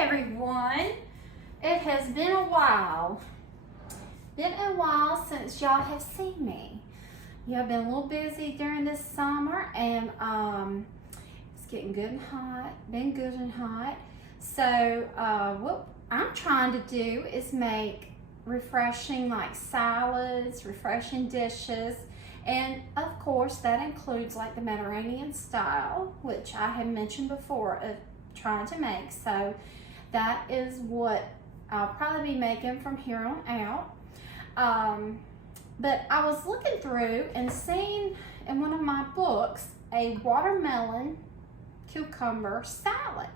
everyone. It has been a while. Since y'all have seen me. Y'all been a little busy during this summer, and it's getting good and hot. Been good and hot. So what I'm trying to do is make refreshing like salads, refreshing dishes, and of course that includes like the Mediterranean style, which I had mentioned before of trying to make. So that is what I'll probably be making from here on out. But I was looking through and seeing in one of my books a watermelon cucumber salad.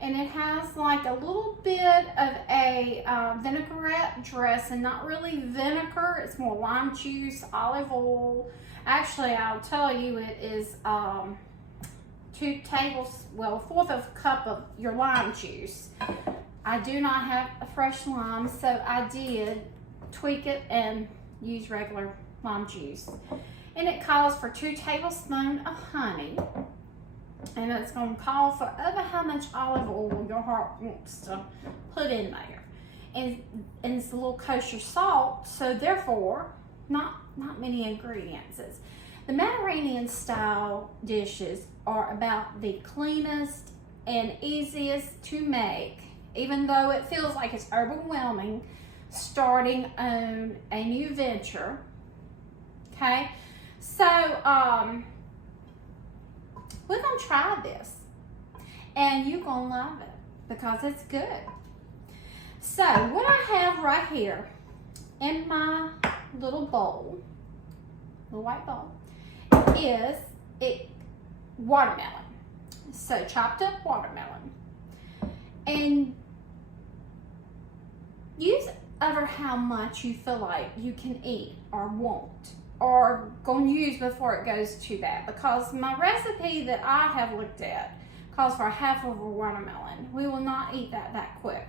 And it has like a little bit of a vinaigrette dressing, not really vinegar, it's more lime juice, olive oil. Actually, I'll tell you, it is a fourth of a cup of your lime juice. I do not have a fresh lime, so I did tweak it and use regular lime juice. And it calls for 2 tablespoons of honey. And it's going to call for over how much olive oil your heart wants to put in there. And it's a little kosher salt, so therefore, not many ingredients. The Mediterranean style dishes are about the cleanest and easiest to make, even though it feels like it's overwhelming starting on a new venture. Okay, so we're gonna try this, and you're gonna love it because it's good. So what I have right here in my little bowl, the white bowl, is watermelon. So chopped up watermelon, and use over how much you feel like you can eat or want or going to use before it goes too bad, because my recipe that I have looked at calls for half of a watermelon. We will not eat that quick,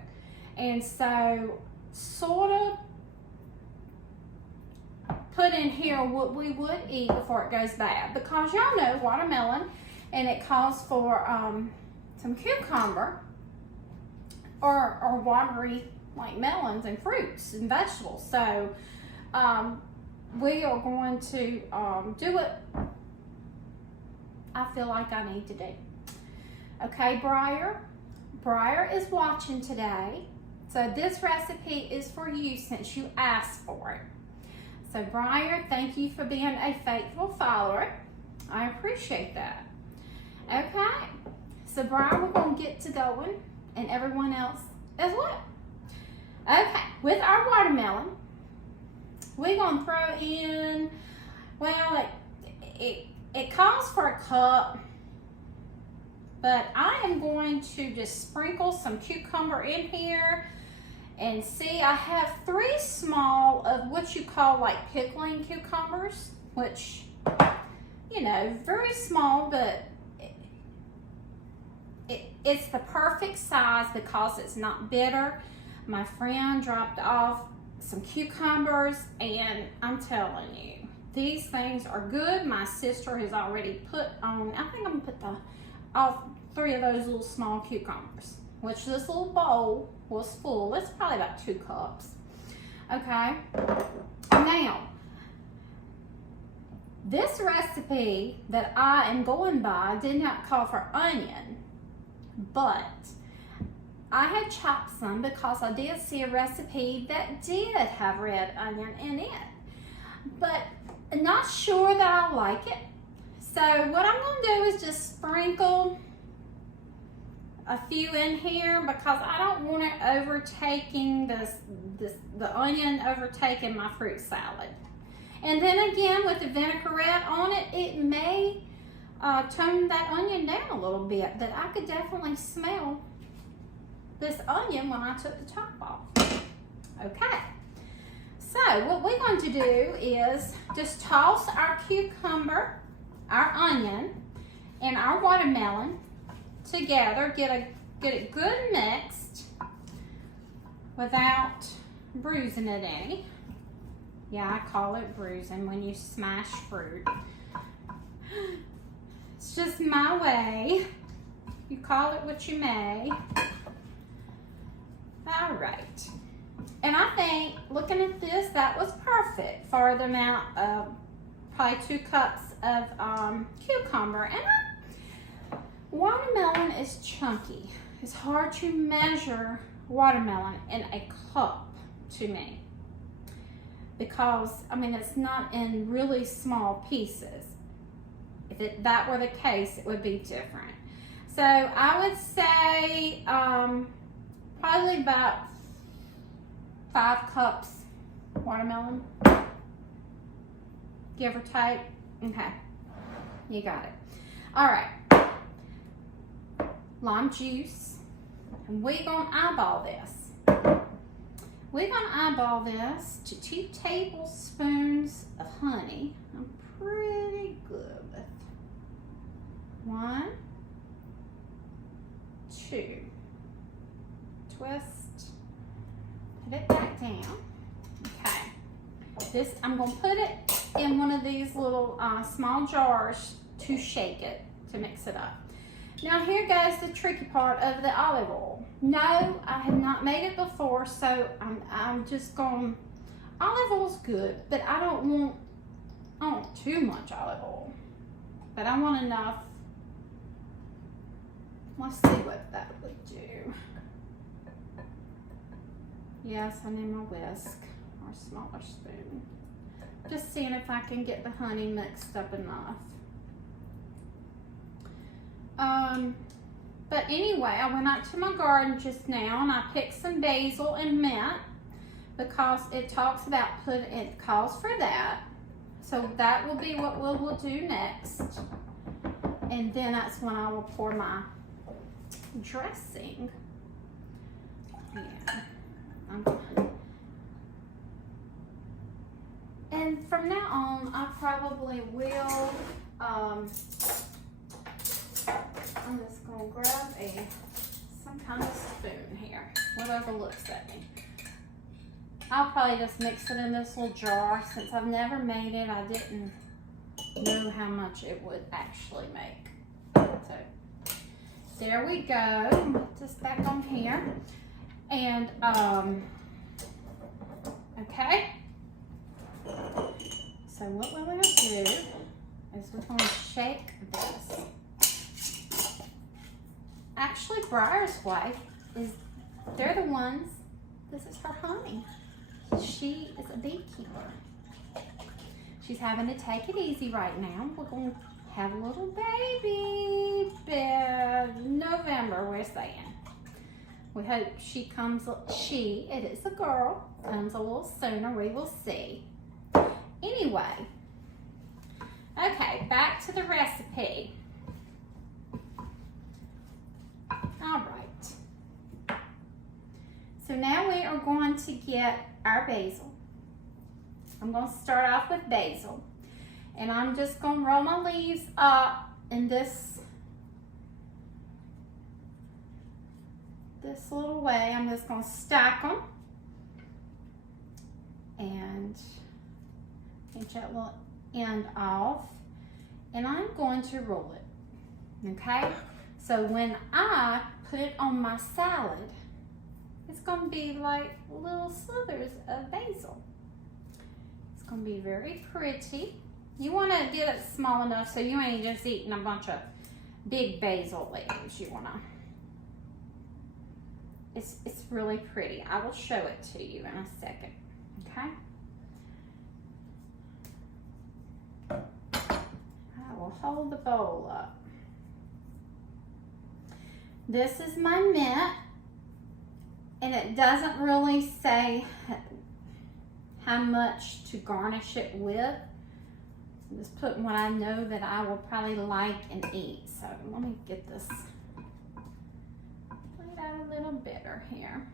and so sort of put in here what we would eat before it goes bad, because y'all know watermelon, and it calls for some cucumber or watery like melons and fruits and vegetables. So we are going to do what I feel like I need to do. Okay, Briar is watching today, so this recipe is for you since you asked for it. So Briar, thank you for being a faithful follower. I appreciate that. Okay, so Briar, we're going to get to going, and everyone else as well. Okay, with our watermelon, we're going to throw in, well, it calls for a cup, but I am going to just sprinkle some cucumber in here. And see, I have 3 small of what you call like pickling cucumbers, which, you know, very small, but it's the perfect size because it's not bitter. My friend dropped off some cucumbers, and I'm telling you, these things are good. My sister has already put on, I think I'm gonna put all 3 of those little small cucumbers, which this little bowl was full. It's probably about 2 cups. Okay, now this recipe that I am going by did not call for onion, but I had chopped some because I did see a recipe that did have red onion in it, but I'm not sure that I like it. So what I'm going to do is just sprinkle a few in here, because I don't want it overtaking the onion overtaking my fruit salad. And then again, with the vinaigrette on it, it may tone that onion down a little bit, but I could definitely smell this onion when I took the top off. Okay, so what we're going to do is just toss our cucumber, our onion, and our watermelon together, get it good mixed without bruising it any. Yeah, I call it bruising when you smash fruit. It's just my way. You call it what you may. All right. And I think, looking at this, that was perfect for the amount of, probably 2 cups of cucumber. And watermelon is chunky. It's hard to measure watermelon in a cup to me, because, I mean, it's not in really small pieces. If that were the case, it would be different. So I would say probably about 5 cups watermelon, give or take. Okay, you got it. All right, lime juice, and we're gonna eyeball this. We're gonna eyeball this to 2 tablespoons of honey. I'm pretty good with 1, 2. Twist, put it back down. Okay, this, I'm gonna put it in one of these little small jars to shake it, to mix it up. Now here goes the tricky part of the olive oil. No, I have not made it before, so I'm just going, olive oil's good, but I don't want too much olive oil. But I want enough. Let's see what that would do. Yes, I need my whisk or smaller spoon. Just seeing if I can get the honey mixed up enough. But anyway, I went out to my garden just now and I picked some basil and mint, because it talks about it calls for that. So that will be what we'll do next. And then that's when I will pour my dressing. Yeah. And from now on, I probably will, I'm just gonna grab some kind of spoon here, whatever looks at me. I'll probably just mix it in this little jar. Since I've never made it, I didn't know how much it would actually make. So there we go. Put this back on here. And okay. So what we're gonna do is we're gonna shake this. Actually, Briar's wife they're the ones, this is her honey. She is a beekeeper. She's having to take it easy right now. We're going to have a little baby November, we're saying. We hope she comes, it is a girl, comes a little sooner, we will see. Anyway, okay, back to the recipe. All right. So now we are going to get our basil. I'm going to start off with basil. And I'm just going to roll my leaves up in this little way. I'm just going to stack them. And pinch that little end off. And I'm going to roll it. Okay? So when I put it on my salad, it's going to be like little slithers of basil. It's going to be very pretty. You want to get it small enough so you ain't just eating a bunch of big basil leaves. You want to, it's really pretty. I will show it to you in a second, okay? I will hold the bowl up. This is my mint, and it doesn't really say how much to garnish it with. I'm just putting what I know that I will probably like and eat. So let me get this laid out a little better here,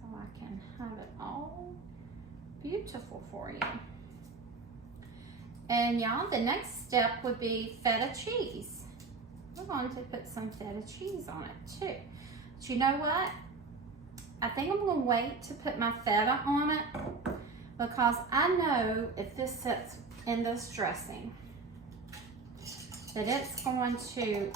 so I can have it all beautiful for you. And y'all, the next step would be feta cheese. We're going to put some feta cheese on it too. But you know what? I think I'm going to wait to put my feta on it, because I know if this sits in this dressing that it's going to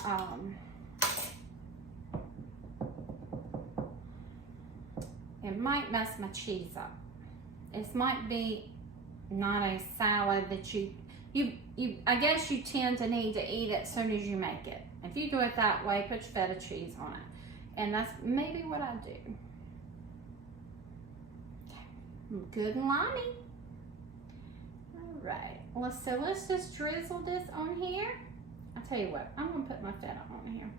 It might mess my cheese up. This might be not a salad that I guess you tend to need to eat it as soon as you make it. If you do it that way, put your feta cheese on it. And that's maybe what I do. Good and limey. All right, so let's just drizzle this on here. I'll tell you what, I'm gonna put my feta on here.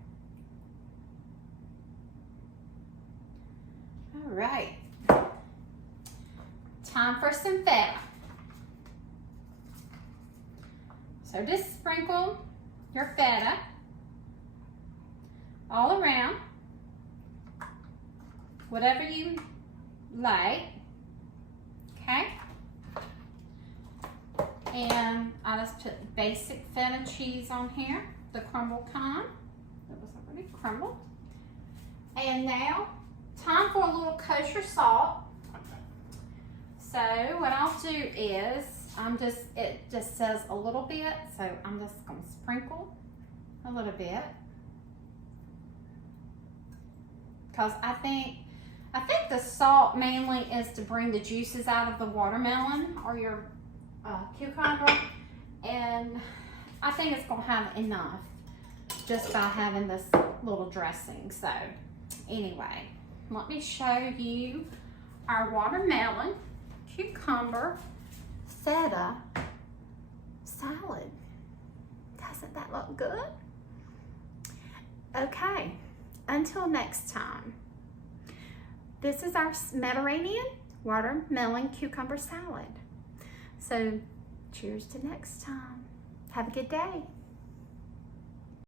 All right, time for some feta. So just sprinkle your feta all around, whatever you like, okay? And I just put basic feta cheese on here, the crumbled kind. That was already crumbled. And now, time for a little kosher salt. So what I'll do is, it just says a little bit, so I'm just gonna sprinkle a little bit. Because I think the salt mainly is to bring the juices out of the watermelon or your cucumber, and I think it's gonna have enough just by having this little dressing. So anyway, let me show you our watermelon, cucumber, feta salad. Doesn't that look good? Okay, until next time. This is our Mediterranean watermelon cucumber salad. So cheers to next time. Have a good day.